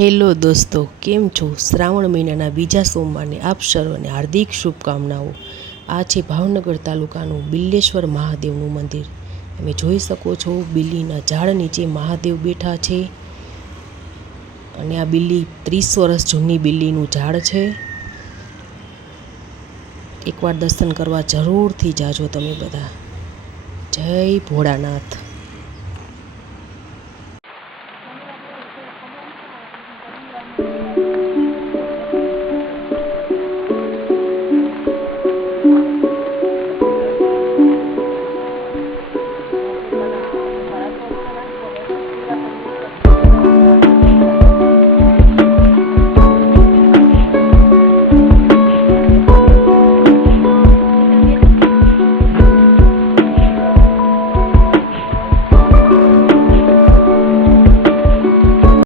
Hello દોસ્તો, કેમ છો? શ્રાવણ મહિનાના બીજા સોમવારને આપ સર્વને હાર્દિક શુભકામનાઓ। આ છે ભાવનગર તાલુકાનું બિલ્લેશ્વર મહાદેવનું મંદિર। તમે જોઈ શકો છો, બિલ્લીના ઝાડ નીચે મહાદેવ બેઠા છે અને આ બિલ્લી 30 વર્ષ જૂની બિલ્લીનું ઝાડ છે। એકવાર દર્શન કરવા જરૂરથી જાજો તમે બધા। જય ભોળાનાથ।